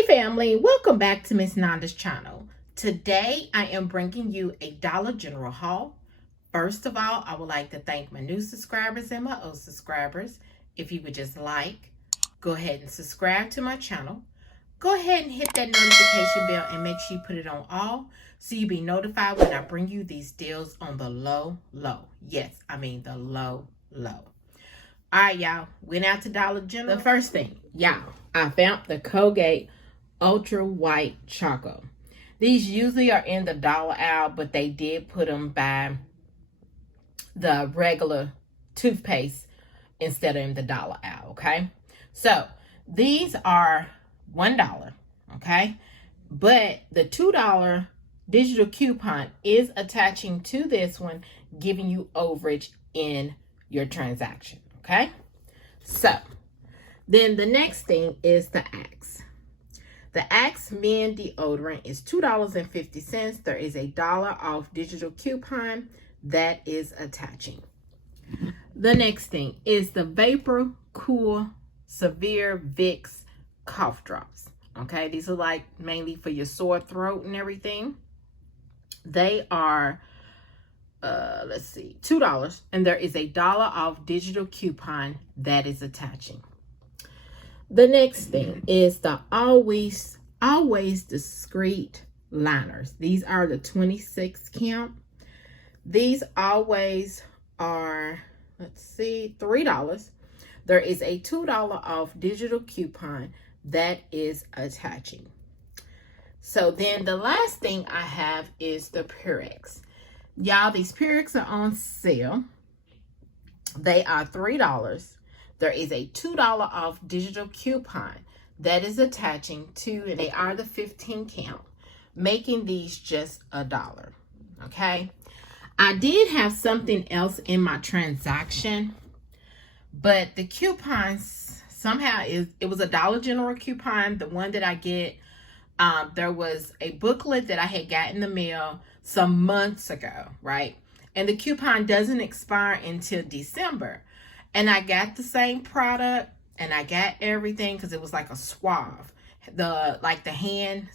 Hey family, welcome back to Miss Nanda's channel. Today I am bringing you a Dollar General haul. First of all, I would like to thank my new subscribers and my old subscribers. If you would just go ahead and subscribe to my channel. Go ahead and hit that notification bell and make sure you put it on all so you'll be notified when I bring you these deals on the low. Yes, I mean the low. All right, y'all, went out to Dollar General. The first thing, y'all, I found the Colgate Ultra White Charcoal. These usually are in the dollar aisle, but they did put them by the regular toothpaste instead of in the dollar aisle, okay? So these are $1, okay? But the $2 digital coupon is attaching to this one, giving you overage in your transaction, okay? So then the next thing is the Axe. The Axe Men deodorant is $2.50. There is a $1 off digital coupon that is attaching. The next thing is the Vapor Cool Severe Vicks Cough Drops. Okay, these are like mainly for your sore throat and everything. They are, let's see, $2, and there is a $1 off digital coupon that is attaching. The next thing is the Always Discreet liners. These are the 26 count. These always are, let's see, $3. There is a $2 off digital coupon that is attaching. So then the last thing I have is the Pyrex. Y'all, these Pyrex are on sale. They are $3. There is a $2 off digital coupon that is attaching to, and they are the 15 count, making these just $1, okay? I did have something else in my transaction, but the coupons somehow it was a Dollar General coupon. The one that I get, there was a booklet that I had got in the mail some months ago, right? And the coupon doesn't expire until December. And I got the same product and I got everything because it was like a swab, the hand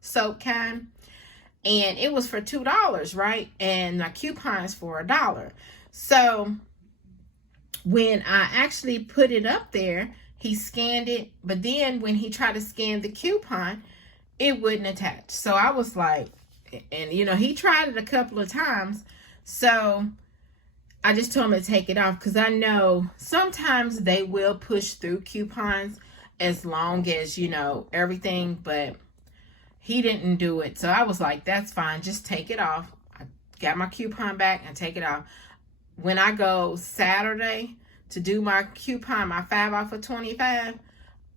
soap kind, and it was for $2, right? And my coupon is for $1. So when I actually put it up there, he scanned it, but then when he tried to scan the coupon, it wouldn't attach. So I was like, and he tried it a couple of times, so I just told him to take it off because I know sometimes they will push through coupons as long as, everything, but he didn't do it. So I was like, that's fine. Just take it off. I got my coupon back and take it off. When I go Saturday to do my coupon, my 5 off of 25,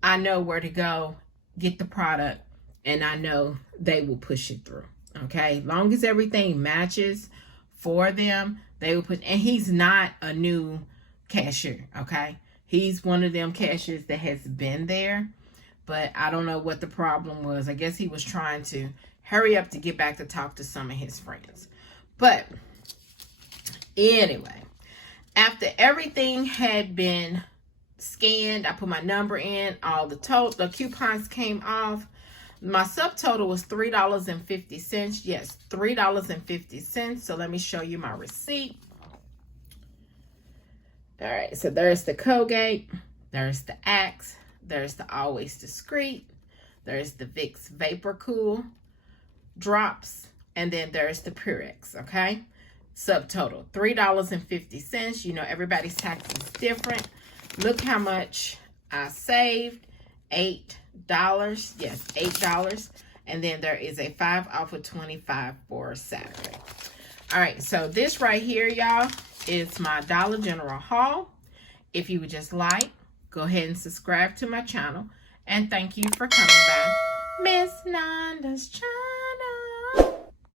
I know where to go get the product and I know they will push it through. Okay. Long as everything matches for them, they will put, and he's not a new cashier, okay? He's one of them cashiers that has been there, but I don't know what the problem was. I guess he was trying to hurry up to get back to talk to some of his friends. But anyway, after everything had been scanned, I put my number in, all the coupons came off. My subtotal was $3.50. Yes, $3.50. So let me show you my receipt. All right, so there's the Colgate, there's the Axe, there's the Always Discreet, there's the Vicks Vapor Cool Drops, and then there's the Pyrex, okay? Subtotal, $3.50. Everybody's tax is different. Look how much I saved, $8. Yes, $8. And then there is a 5 off of 25 for Saturday. All right, so this right here, y'all, is my Dollar General haul. If you would just go ahead and subscribe to my channel. And thank you for coming by Miss Nanda's channel.